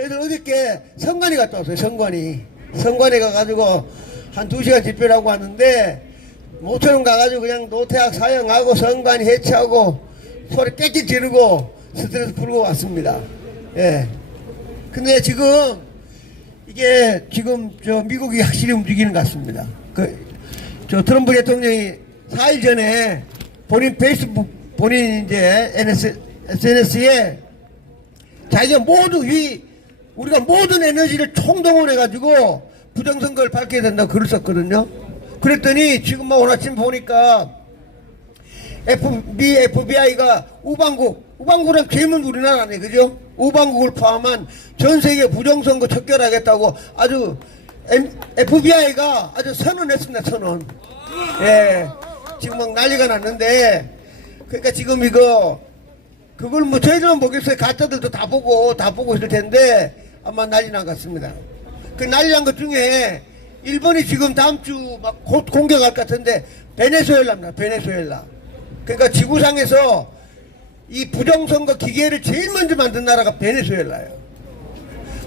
저희들 어저께 선관위 갔다 왔어요. 선관위 가가지고 한 2시간 집회라고 하는데 모처럼 가가지고 그냥 노태악 사형하고 선관위 해체하고 소리 깨끗 지르고 스트레스 풀고 왔습니다. 예. 근데 지금 이게 지금 저 미국이 확실히 움직이는 것 같습니다. 저 트럼프 대통령이 4일 전에 본인 본인 이제 SNS에 자기가 우리가 모든 에너지를 총동원해가지고 부정선거를 밝혀야 된다고 글을 썼거든요. 그랬더니 지금 오늘 아침 보니까 FBI가 우방국은 죄는 우리나라네, 그죠? 우방국을 포함한 전 세계 부정선거 척결하겠다고 아주 FBI가 아주 선언했습니다, 선언. 예. 지금 막 난리가 났는데, 그러니까 지금 그걸 뭐 저희들은 모르겠어요. 가짜들도 다 보고 있을 텐데, 아마 난리 난 것 같습니다. 그 난리 난 것 중에, 일본이 지금 다음 주 막 곧 공격할 것 같은데, 베네수엘라입니다, 베네수엘라. 그러니까 지구상에서 이 부정선거 기계를 제일 먼저 만든 나라가 베네수엘라예요.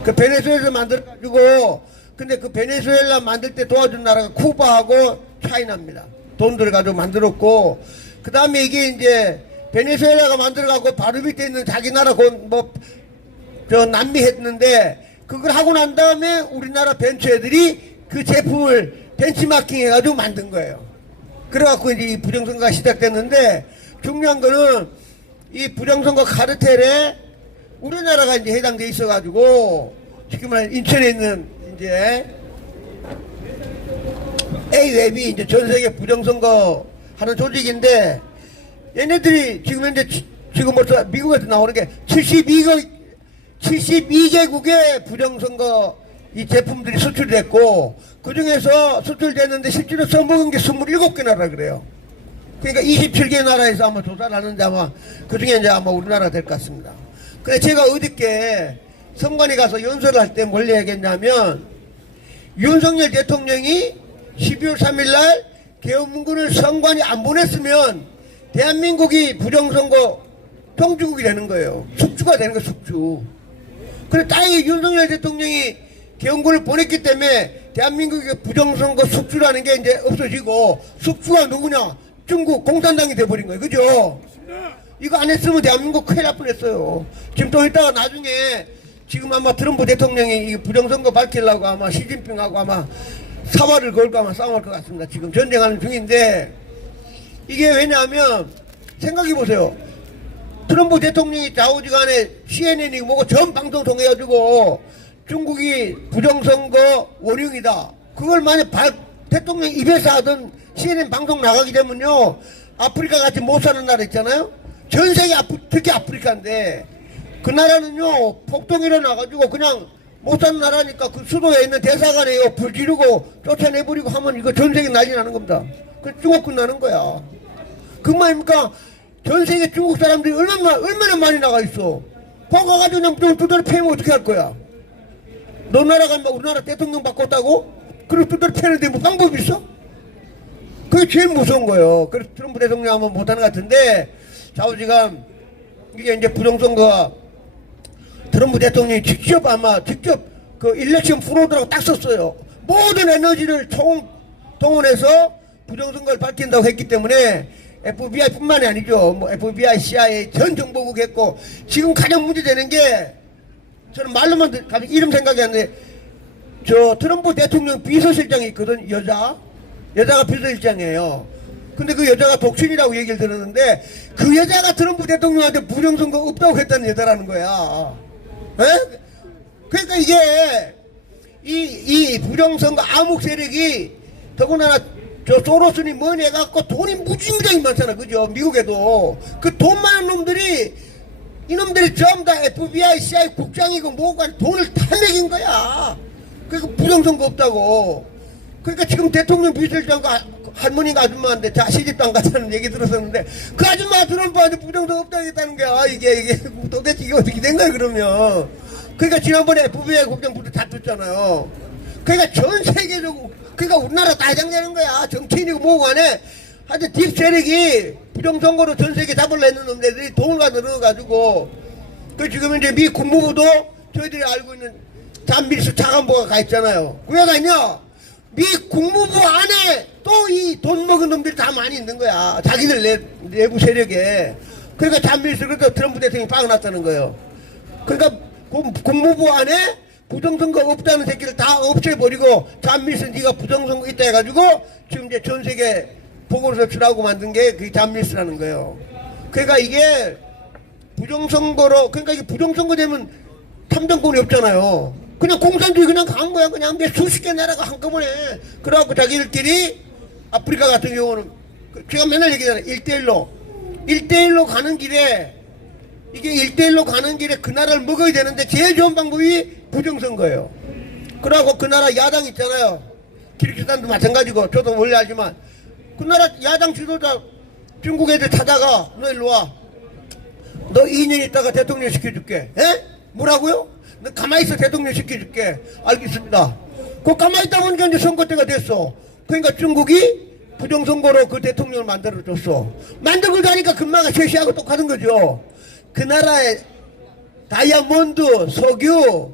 그 베네수엘라 만들어가지고, 근데 그 베네수엘라 만들 때 도와준 나라가 쿠바하고 차이나입니다. 돈 들어가지고 만들었고, 그 다음에 이게 이제 베네수엘라가 만들어가고 바로 밑에 있는 자기 나라 남미했는데, 그걸 하고 난 다음에 우리나라 벤처 애들이 그 제품을 벤치마킹 해가지고 만든 거예요. 그래갖고 이제 이 부정선거가 시작됐는데, 중요한 거는 이 부정선거 카르텔에 우리나라가 이제 해당돼 있어가지고, 지금 인천에 있는 이제 A웹이 이제 전 세계 부정선거 하는 조직인데, 얘네들이 지금 현재 지금 벌써 미국에서 나오는 게 72개국의 부정선거 이 제품들이 수출됐고, 그 중에서 수출됐는데 실제로 써먹은 게 27개 나라 그래요. 그러니까 27개 나라에서 아마 조사를 하는데 아마 그 중에 이제 아마 우리나라가 될 것 같습니다. 그래 제가 어저께 선관위 가서 연설을 할 때 뭘 얘기했냐면, 윤석열 대통령이 12월 3일 날 개헌문건을 선관위 안 보냈으면 대한민국이 부정선거 종주국이 되는 거예요. 숙주가 되는 거예요, 숙주. 그래 다행히 윤석열 대통령이 개헌문건을 보냈기 때문에 대한민국의 부정선거 숙주라는 게 이제 없어지고, 숙주가 누구냐? 중국 공산당이 돼버린 거예요. 그죠? 이거 안 했으면 대한민국 큰일 날 뻔했어요. 지금 또 이따가 나중에 지금 아마 트럼프 대통령이 이 부정선거 밝히려고 아마 시진핑하고 아마 사활을 걸고 아마 싸움할 것 같습니다. 지금 전쟁하는 중인데, 이게 왜냐하면 생각해보세요. 트럼프 대통령이 좌우지간에 CNN이고 뭐고 전 방송 통해가지고 중국이 부정선거 원흉이다. 그걸 만약 대통령 입에서 하던 CNN 방송 나가게 되면요, 아프리카 같이 못 사는 나라 있잖아요. 전 세계 특히 아프리카인데, 그 나라는요 폭동이 일어나가지고 그냥 못 사는 나라니까 그 수도에 있는 대사관에 불 지르고 쫓아내버리고 하면 이거 전 세계 난리 나는 겁니다. 그 중국 끝나는 거야. 그 말입니까? 전 세계 중국 사람들이 얼마나 많이 나가 있어. 거기 가가지고 그냥 좀 두드려 패면 어떻게 할 거야? 너 나라가 우리나라 대통령 바꿨다고? 그리고 두드려 패는데 뭐 방법이 있어? 그게 제일 무서운 거예요. 그래서 트럼프 대통령 한번 못하는 것 같은데, 좌우지간 이게 이제 부정선거가 트럼프 대통령이 직접 그 일렉션 프로드라고 딱 썼어요. 모든 에너지를 동원해서 부정선거를 밝힌다고 했기 때문에 FBI뿐만이 아니죠. 뭐 FBI, CIA 전 정보국 했고, 지금 가장 문제되는 게, 저는 말로만 갑자기 이름 생각이 안 나는데, 저 트럼프 대통령 비서실장이 있거든. 여자가 비서실장이에요. 근데 그 여자가 독신이라고 얘기를 들었는데, 그 여자가 트럼프 대통령한테 부정선거 없다고 했다는 여자라는 거야. 에? 그러니까 이게 이 부정선거 암흑 세력이, 더군다나 저 소로스니 뭐니 해갖고 돈이 무지무지하게 많잖아. 그죠? 미국에도 그 돈 많은 놈들이, 이놈들이 전부 다 FBI, CIA 국장이고 뭐고 돈을 다 매긴 거야. 그러니까 부정선거 없다고. 그러니까 지금 대통령 비서실장과 할머니가 아줌마한테 시집도 안 갔다는 얘기 들었었는데, 그 아줌마가 트럼프한테 부정선거 없다고 했다는 거야. 이게 도대체 이게 어떻게 된 거야 그러면. 그러니까 지난번에 FBI 국장부터 잡혔잖아요. 그러니까 전 세계적으로, 그러니까 우리나라 다 해당되는 거야. 정치인이고 뭐고 간에 하여튼 딥 세력이 부정선거로 전 세계 잡으려 했는 놈들이 돈을 가지고, 그 지금 이제 미 국무부도 저희들이 알고 있는 잠밀수 차관보가 가 있잖아요. 왜 가 있냐? 미 국무부 안에 또 이 돈 먹은 놈들이 다 많이 있는 거야. 자기들 내부 세력에. 그러니까 잠밀수를 트럼프 대통령이 박아놨다는 거예요. 그러니까 국무부 안에 부정선거 없다는 새끼를 다 없애버리고 잠밀수 네가 부정선거 있다 해가지고 지금 이제 전 세계 보고서 출하고 만든 게 그 잠밀수라는 거예요. 그러니까 이게 부정선거로, 그러니까 이게 부정선거 되면 탐정권이 없잖아요. 그냥 공산주의 그냥 간 거야. 그냥 수십 개 나라가 한꺼번에. 그래갖고 자기들끼리 아프리카 같은 경우는 제가 맨날 얘기하잖아요. 1대1로 가는 길에, 이게 1대1로 가는 길에 그 나라를 먹어야 되는데 제일 좋은 방법이 부정선거예요. 그러고 그 나라 야당 있잖아요. 키르기스탄도 마찬가지고 저도 원래 알지만 그 나라 야당 지도자 중국 애들 찾아가. 너 일로 와. 너 2년 있다가 대통령 시켜줄게. 에? 뭐라고요? 너 가만히 있어. 대통령 시켜줄게. 알겠습니다. 그 가만히 있다 보니까 이제 선거 때가 됐어. 그러니까 중국이 부정선거로 그 대통령을 만들어줬어. 만들고 나니까 금마가 쉐시하고 똑같은 거죠. 그 나라의 다이아몬드, 석유,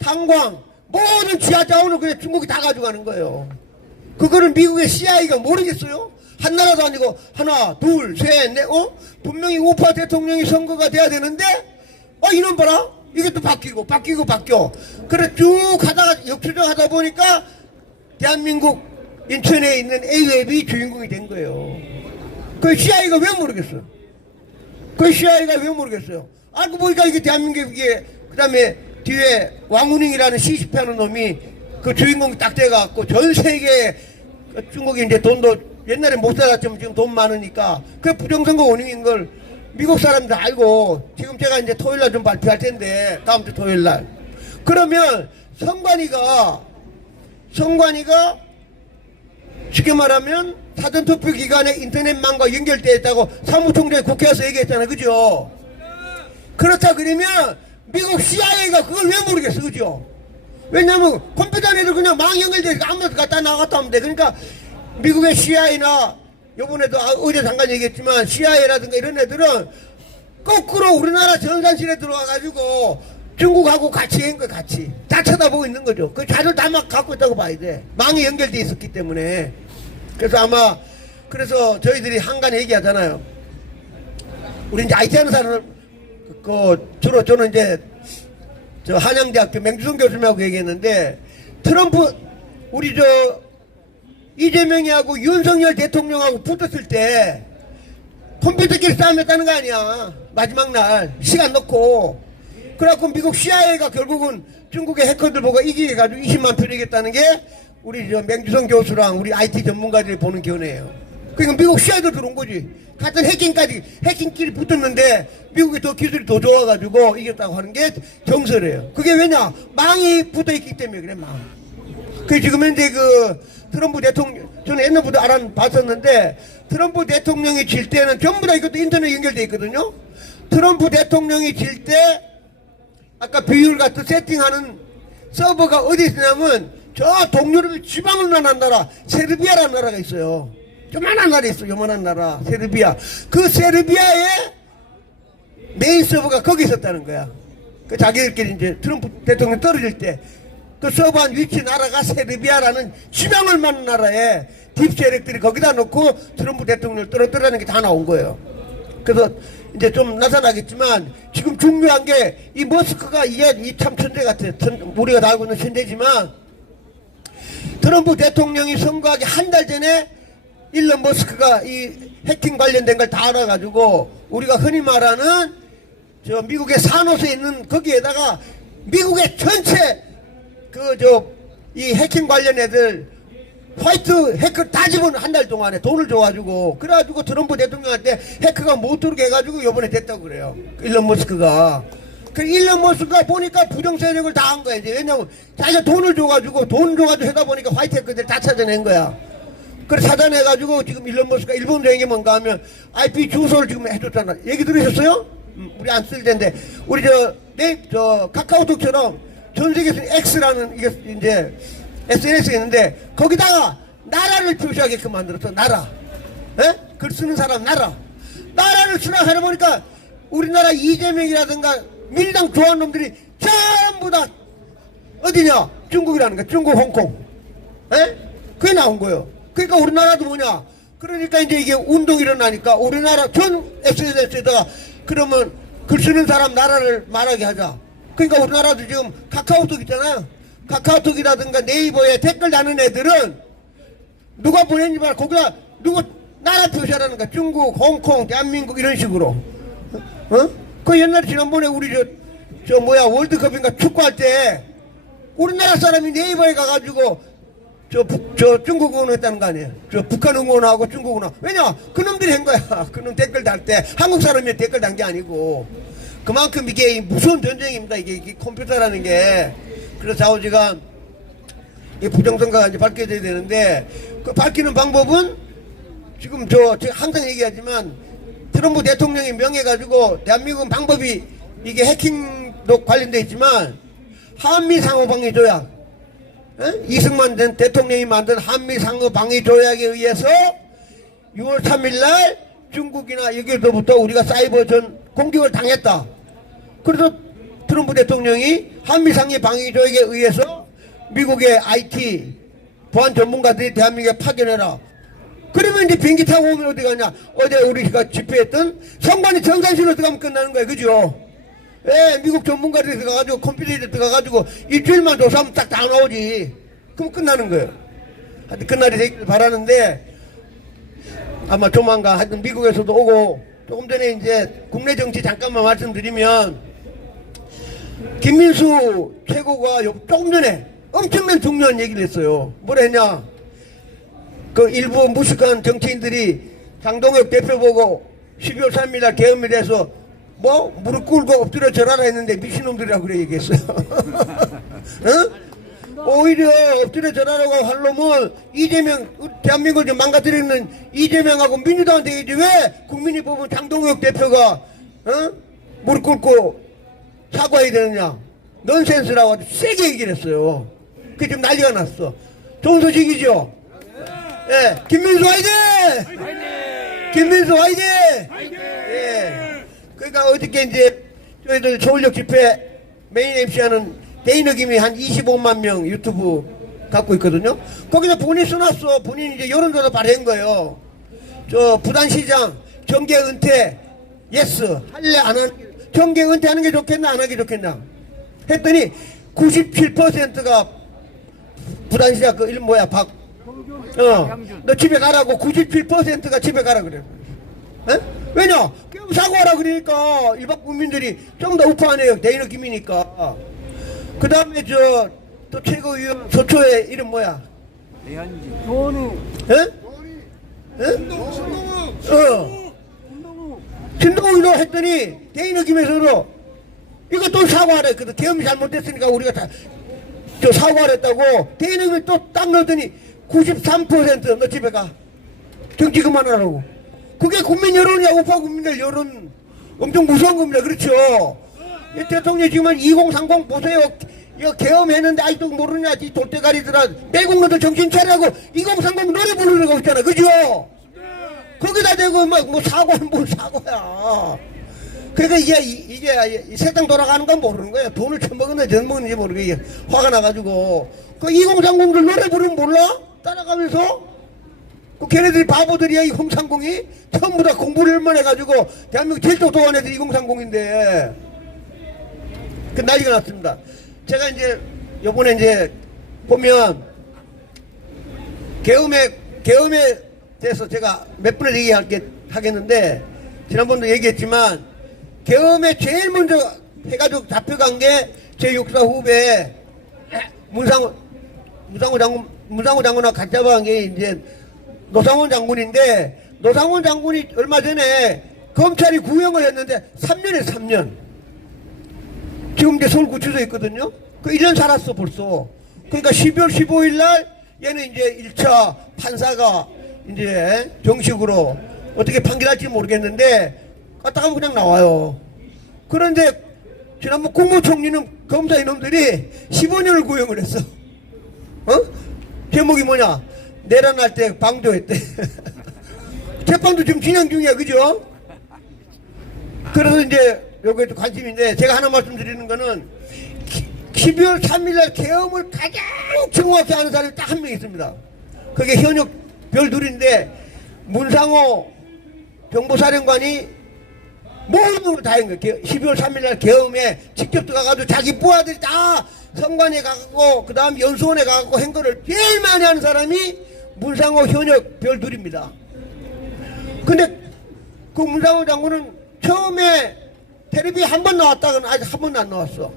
탄광, 모든 지하 자원을 그냥 중국이 다 가져가는 거예요. 그거를 미국의 CIA가 모르겠어요? 한 나라도 아니고 하나, 둘, 셋, 넷, 분명히 우파 대통령이 선거가 돼야 되는데 이놈 봐라. 이게 또 바뀌고 바뀌어. 그래 쭉 하다가 역추적 하다 보니까 대한민국 인천에 있는 A웹이 주인공이 된 거예요. 그 CIA가 왜 모르겠어요? 그 CIA가 왜 모르겠어요? 알고 보니까 이게 대한민국에, 그 다음에 뒤에 왕우닝이라는 시집하는 놈이 그 주인공이 딱 돼갖고 전 세계에 중국이 이제 돈도 옛날에 못 살았지만 지금 돈 많으니까 그 부정선거 원인인 걸 미국 사람들 알고 지금 제가 이제 토요일날 좀 발표할 텐데 다음 주 토요일날 그러면 선관위가 쉽게 말하면 사전투표 기간에 인터넷망과 연결되어 있다고 사무총장이 국회에서 얘기했잖아요. 그죠? 그렇다 그러면 미국 CIA가 그걸 왜 모르겠어. 그죠? 왜냐면 컴퓨터 애들 그냥 망 연결되어 있으니까 아무나 갔다 나갔다 하면 돼. 그러니까 미국의 CIA나 요번에도 어제 잠깐 얘기했지만 CIA라든가 이런 애들은 거꾸로 우리나라 전산실에 들어와가지고 중국하고 같이 한 거야. 같이 다 쳐다보고 있는 거죠. 그 자료를 다 막 갖고 있다고 봐야 돼. 망이 연결되어 있었기 때문에. 그래서 저희들이 한간 얘기하잖아요. 우리 이제 IT 하는 사람은 주로 저는 이제 저 한양대학교 맹주성 교수님하고 얘기했는데 트럼프 우리 이재명이하고 윤석열 대통령하고 붙었을 때 컴퓨터끼리 싸움했다는 거 아니야. 마지막 날 시간 넣고. 그래갖고 미국 CIA가 결국은 중국의 해커들 보고 이기게 가지고 20만 표리겠다는 게 우리 맹주성 교수랑 우리 IT 전문가들이 보는 견해예요. 그러니까 미국 CIA도 들어온 거지. 같은 해킹끼리 붙었는데 미국이 더 기술이 더 좋아가지고 이겼다고 하는 게 정설이에요. 그게 왜냐? 망이 붙어있기 때문에 그래, 망. 지금 현재 트럼프 대통령, 저는 옛날부터 봤었는데 트럼프 대통령이 질 때는 전부 다 이것도 인터넷 연결돼 있거든요. 트럼프 대통령이 질 때 아까 비율 같은 세팅하는 서버가 어디 있냐면 저 동유럽 지방을 나는 나라 세르비아라는 나라가 있어요. 요만한 나라 있어. 요만한 나라 세르비아. 그 세르비아의 메인 서버가 거기 있었다는 거야. 자기들끼리 이제 트럼프 대통령 떨어질 때 그 서버한 위치 나라가 세르비아라는 지방을 많은 나라에 딥 세력들이 거기다 놓고 트럼프 대통령을 떨어뜨리는 게 다 나온 거예요. 그래서 이제 좀 나타나겠지만 지금 중요한 게 이 머스크가 이 참 천재 같아. 우리가 다 알고 있는 천재지만 트럼프 대통령이 선거하기 한 달 전에 일론 머스크가 이 해킹 관련된 걸 다 알아가지고 우리가 흔히 말하는 저 미국의 산호수에 있는 거기에다가 미국의 전체 이 해킹 관련 애들 화이트 해커 다 집은 한 달 동안에 돈을 줘가지고 그래가지고 트럼프 대통령한테 해커가 못 들게 해가지고 요번에 됐다고 그래요. 일론 머스크가. 일론 머스크가 보니까 부정세력을 다 한 거야. 이제 왜냐면 자기가 돈을 줘가지고 하다 보니까 화이트 해커들 다 찾아낸 거야. 그래 찾아내가지고 지금 일론 머스크가 일본 여행이 뭔가 하면 IP 주소를 지금 해줬잖아. 얘기 들으셨어요? 우리 안 쓸 텐데 우리 카카오톡처럼 전 세계에서 X라는 이게 이제 SNS가 있는데 거기다가 나라를 표시하게끔 만들었어. 나라. 글 쓰는 사람 나라를 수락하려 보니까 우리나라 이재명이라든가 민주당 좋아하는 놈들이 전부 다 어디냐? 중국이라는 거야. 중국, 홍콩. 에? 그게 나온 거예요. 그러니까 우리나라도 뭐냐? 그러니까 이제 이게 운동이 일어나니까 우리나라 전 SNS에다가 그러면 글 쓰는 사람 나라를 말하게 하자. 그러니까 우리나라도 지금 카카오톡 있잖아요. 카카오톡이라든가 네이버에 댓글 다는 애들은 누가 보냈는지 말 거기다 누구 나라 표시하라는 거야. 중국, 홍콩, 대한민국 이런 식으로. 어? 그 옛날에 지난번에 우리 저 뭐야 월드컵인가 축구할 때 우리나라 사람이 네이버에 가가지고 저 중국 응원했다는 거 아니에요. 저 북한 응원하고 중국 응원. 왜냐? 그놈들이 한 거야. 그놈 댓글 달 때 한국 사람이 댓글 단 게 아니고 그만큼 이게 무서운 전쟁입니다. 이게 컴퓨터라는 게. 그래서 좌우지간 이 부정선거가 이제 밝혀져야 되는데 그 밝히는 방법은 지금 제가 항상 얘기하지만 트럼프 대통령이 명해가지고 대한민국은 방법이 이게 해킹도 관련돼 있지만 한미 상호방위 조약 이승만 전 대통령이 만든 한미 상호방위 조약에 의해서 6월 3일날 중국이나 여기로부터 우리가 사이버 전 공격을 당했다. 그래서 트럼프 대통령이 한미 상호방위 조약에 의해서 미국의 IT 보안 전문가들이 대한민국에 파견해라. 그러면 이제 비행기 타고 오면 어디 가냐? 어제 우리가 집회했던 선관위 정상실로 들어가면 끝나는 거예요. 그죠? 예, 미국 전문가들이 들어가가지고 컴퓨터에 들어가가지고 일주일만 조사하면 딱 다 나오지. 그럼 끝나는 거예요. 하여튼 그날이 되길 바라는데 아마 조만간 하여튼 미국에서도 오고 조금 전에 이제 국내 정치 잠깐만 말씀드리면 김민수 최고가 조금 전에 엄청난 중요한 얘기를 했어요. 뭐라 했냐? 그 일부 무식한 정치인들이 장동혁 대표 보고 12월 3일날 계엄에 대해서 뭐 무릎 꿇고 엎드려 절하라 했는데 미친놈들이라고 그래 얘기했어요. 어? 오히려 엎드려 절하라고 할 놈은 이재명 대한민국을 좀 망가뜨리는 이재명하고 민주당한테 얘기지 왜 국민이 보면 장동혁 대표가 무릎 꿇고 사과해야 되느냐? 넌센스라고 아주 세게 얘기를 했어요. 그게 지금 난리가 났어. 좋은 소식이죠? 예, 김민수 화이팅! 김민수 화이팅! 예. 그러니까 어저께 이제 저희들 서울역 집회 메인 MC하는 데이너김이 한 25만 명 유튜브 갖고 있거든요. 거기서 본인 써놨어. 본인이 이제 여론조사 발행한 거예요. 저 부산시장 정계 은퇴 예스 할래 안 할? 정계 은퇴하는 게 좋겠나 안 하기 좋겠나? 했더니 97%가 부산시장 그 이름 뭐야 너 집에 가라고 97%가 집에 가라 그래. 에? 왜냐? 사고하라 그러니까 일반 국민들이 좀 더 우파하네요. 대인느낌이니까. 그 다음에 또 최고위원 서초의 이름 뭐야? 대한지 조원우. 에? 신동우. 신동우로 했더니 대인느낌에서도 이거 또 사과하라 했거든. 계엄이 잘못됐으니까 우리가 다 사과를 했다고 대인느낌이 또 딱 넣었더니 93% 너 집에 가. 정치 그만하라고. 그게 국민 여론이야. 우파 국민들 여론 엄청 무서운 겁니다. 그렇죠? 이 대통령 지금 2030 보세요. 이거 계엄했는데 아직도 모르냐? 이 돌대가리들아. 내국노들 정신 차리라고 2030 노래 부르는 거 있잖아. 그죠? 거기다 대고 뭐 사과는 뭘 사과야. 그러니까 이게 세상 돌아가는 건 모르는 거야. 돈을 처먹었는지 전 먹는지 모르게 화가 나가지고 그 2030들 노래 부르면 몰라? 따라가면서 그 걔네들이 바보들이야. 2030이 전부 다 공부를 얼마나 해가지고 대한민국 제일 똑똑한 애들이 2030인데 그 난리가 났습니다. 제가 이제 요번에 이제 보면 계엄에 대해서 제가 몇 분을 하겠는데 지난번도 얘기했지만 계엄에 제일 먼저 해가지고 잡혀간 게 제 육사 후배 문상호 장군하고 같이 잡아간 게 이제 노상원 장군인데 노상원 장군이 얼마 전에 검찰이 구형을 했는데 3년에 3년. 지금 이제 서울구치소에 있거든요. 그 1년 살았어 벌써. 그러니까 12월 15일 날 얘는 이제 1차 판사가 이제 정식으로 어떻게 판결할지 모르겠는데 까딱하면 그냥 나와요. 그런데 지난번 국무총리는 검사 이놈들이 15년을 구형을 했어. 제목이 뭐냐? 내란할 때 방조했대. 재판도 지금 진행 중이야. 그죠? 그래서 이제 요게 관심인데 제가 하나 말씀드리는 거는 12월 3일날 계엄을 가장 정확히 아는 사람이 딱 한 명 있습니다. 그게 현역 별둘인데 문상호 정보사령관이 모든 걸 다 한 거예요. 12월 3일날 계엄에 직접 들어가가지고 자기 부하들이 다 성관에 가고 그 다음 연수원에 가고 한 거를 제일 많이 하는 사람이 문상호 현역 별둘입니다. 근데 그 문상호 장군은 처음에 텔레비에 한 번 나왔다가는 아직 한 번도 안 나왔어.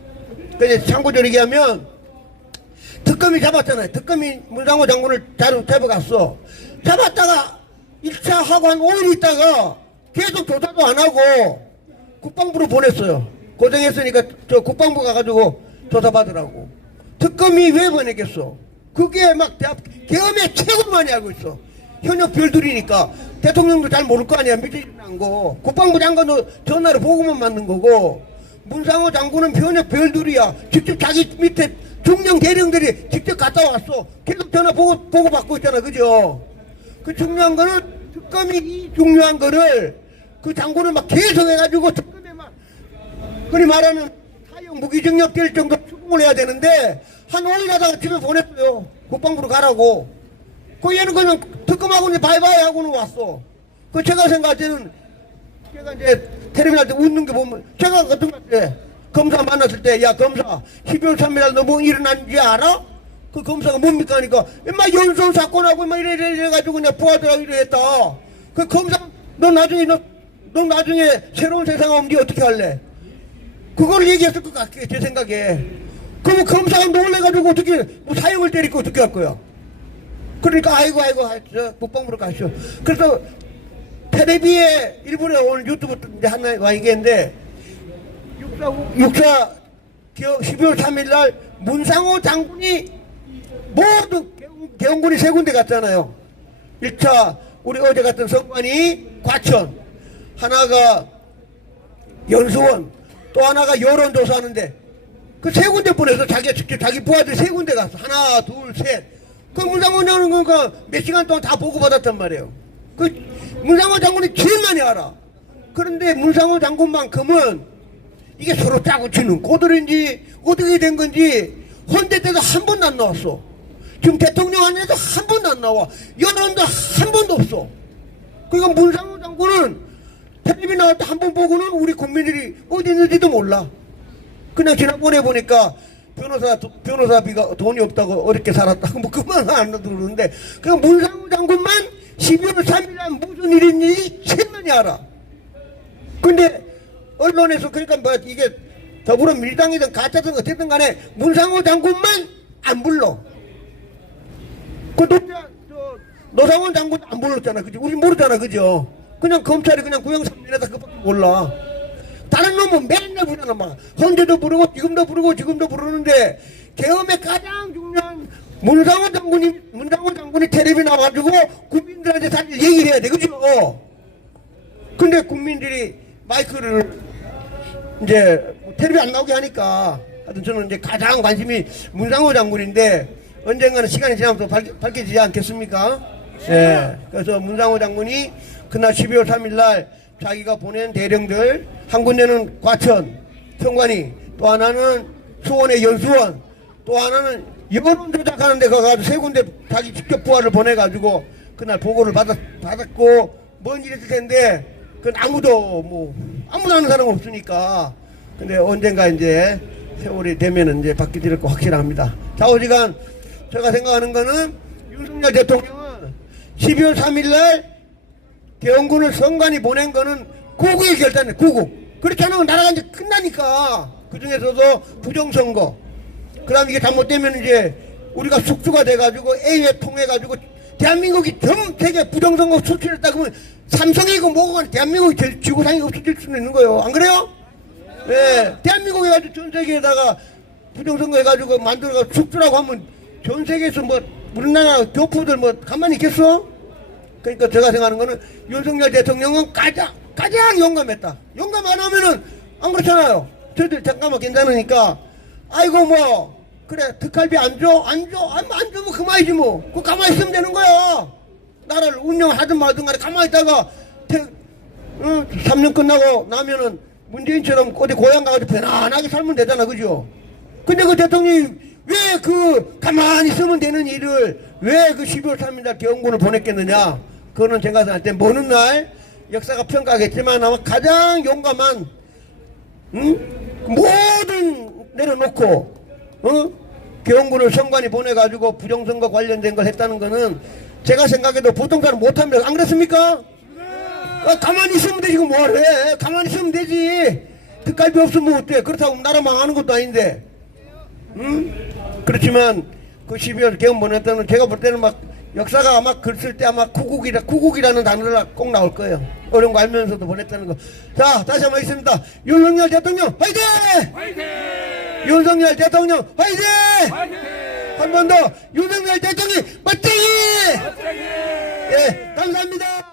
그래서 참고적으로 얘기하면 특검이 잡았잖아요. 특검이 문상호 장군을 잡아갔어. 잡았다가 1차 하고 한 5일 있다가 계속 조사도 안 하고 국방부로 보냈어요. 고생했으니까 저 국방부 가가지고 조사받으라고. 특검이 왜 보내겠어? 그게 막 계엄에 최고 많이 알고 있어. 현역 별들이니까 대통령도 잘 모를 거 아니야. 밑에 있는 거. 국방부 장관도 전화로 보고만 받는 거고. 문상호 장군은 현역 별들이야. 직접 자기 밑에 중령 대령들이 직접 갔다 왔어. 계속 전화 보고 받고 있잖아. 그죠? 그 중요한 거는 특검이 이 중요한 거를 그 장군을 막 계속 해가지고 특검에 막 흔히 말하는 사형 무기징역 될 정도 추궁을 해야 되는데 한 5일 하다가 집에 보냈어요. 국방부로 가라고. 그 얘는 그냥 특검하고는 바이바이 하고는 왔어. 그 제가 생각할 때는 제가 이제 텔레비전 할 때 웃는 게 보면 제가 같은 것 같아. 검사 만났을 때 야 검사 12월 3일 너 뭐 일어난지 알아? 그 검사가 뭡니까 하니까 인마 연수원 사건하고 막 이래 가지고 그냥 부하들하고 이래 했다. 그 검사 너 나중에 새로운 세상 오면 니 어떻게 할래? 그걸 얘기했을 것 같아 제 생각에. 그럼 검사가 놀래가지고 어떻게 뭐 사형을 때리고 어떻게 할 거야? 그러니까 아이고 저 국방부로 가시오. 그래서 텔레비에 일본에 오늘 유튜브 이제 하나 와 얘기했는데 6사 기억 12월 3일날 문상호 장군이 모두 계엄군이 세 군데 갔잖아요. 1차 우리 어제 갔던 성관이 과천, 하나가 연수원, 또 하나가 여론조사하는데 그 세 군데 보내서 자기가 직접 자기 부하들 세 군데 갔어. 하나, 둘, 셋. 그 문상호 장군은 몇 시간 동안 다 보고받았단 말이에요. 그 문상호 장군이 제일 많이 알아. 그런데 문상호 장군만큼은 이게 서로 짜고 치는 꼬들인지 어떻게 된 건지 헌재 때도 한 번도 안 나왔어. 지금 대통령 안에도 한 번도 안 나와. 여론도 한 번도 없어. 그러니까 문상호 장군은 텔레비 나올 때 한 번 보고는 우리 국민들이 어디 있는지도 몰라. 그냥 지난번에 보니까 변호사비가 돈이 없다고 어렵게 살았다고 뭐 그만 안 그러는데 그냥 문상호 장군만 12월 3일날 무슨 일인지 제일 많이 알아. 근데 언론에서 그러니까 뭐 이게 더불어민주당이든 가짜든 어쨌든 간에 문상호 장군만 안 불러. 그 노상원 장군도 안 불렀잖아. 그지? 우리 모르잖아. 그죠? 그냥 검찰이 그냥 구형삼년에다 그밖에 몰라. 다른 놈은 맨날 부르잖아. 막 헌재도 부르고 지금도 부르는데 계엄의 가장 중요한 문상호 장군이 텔레비 나와가지고 국민들한테 사실 얘기를 해야 돼. 그죠? 근데 국민들이 마이크를 이제 텔레비 안 나오게 하니까 하여튼 저는 이제 가장 관심이 문상호 장군인데 언젠가는 시간이 지나면서 밝혀지지 않겠습니까? 예. 그래서 문상호 장군이 그날 12월 3일날 자기가 보낸 대령들 한 군데는 과천 성관이 또 하나는 수원의 연수원 또 하나는 여론 조작하는 데 가가지고 세 군데 자기 직접 부하를 보내가지고 그날 보고를 받았고 뭔 일이 있을 텐데 그건 아무도 아는 사람은 없으니까. 근데 언젠가 이제 세월이 되면은 이제 바뀌질 거 확실합니다. 좌우지간 제가 생각하는 거는 윤석열 대통령은 12월 3일날 계엄군을 성관이 보낸 거는 구국의 결단이에요. 구국. 그렇지 않으면 나라가 이제 끝나니까. 그 중에서도 부정선거. 그 다음 이게 잘못되면 이제 우리가 숙주가 돼가지고 A회 통해가지고 대한민국이 전 세계 부정선거 수출했다 그러면 삼성이고 뭐고 간에 대한민국이 제일 지구상이 없어질 수는 있는 거예요. 안 그래요? 예. 대한민국 해가지고 전 세계에다가 부정선거 해가지고 만들어가지고 숙주라고 하면 전 세계에서 뭐 우리나라 교포들 뭐 가만히 있겠어? 그러니까 제가 생각하는 거는 윤석열 대통령은 가장 용감했다. 용감 안 하면은 안 그렇잖아요. 저희들 잠깐만 괜찮으니까 아이고 뭐 그래 특활비 안 줘? 안 주면 그만이지 뭐. 그거 가만히 있으면 되는 거야. 나라를 운영하든 말든 간에 가만히 있다가 3년 끝나고 나면은 문재인처럼 어디 고향 가가지고 편안하게 살면 되잖아. 그죠? 근데 그 대통령이 왜 그 가만히 있으면 되는 일을 왜 그 12월 3일날 개헌군을 보냈겠느냐? 그거는 제가 생각할 때 먼 날 역사가 평가하겠지만 아마 가장 용감한 모든 내려놓고 개헌군을 선관위 보내가지고 부정선거 관련된 걸 했다는 거는 제가 생각해도 보통 사람 못합니다. 안 그렇습니까? 가만히 있으면 되지 뭐해. 가만히 있으면 되지. 특갈비 없으면 어때? 그렇다고 나라 망하는 것도 아닌데. 그렇지만 그 12월 개헌 보냈다는 제가 볼 때는 막 역사가 아마 글 쓸 때 아마 구국이라는 단어가 꼭 나올 거예요. 어려운 거 알면서도 보냈다는 거. 자, 다시 한번 하겠습니다. 윤석열 대통령 화이팅! 화이팅! 윤석열 대통령 화이팅! 화이팅! 한 번 더 윤석열 대통령 멋쟁이! 멋쟁이! 예, 감사합니다.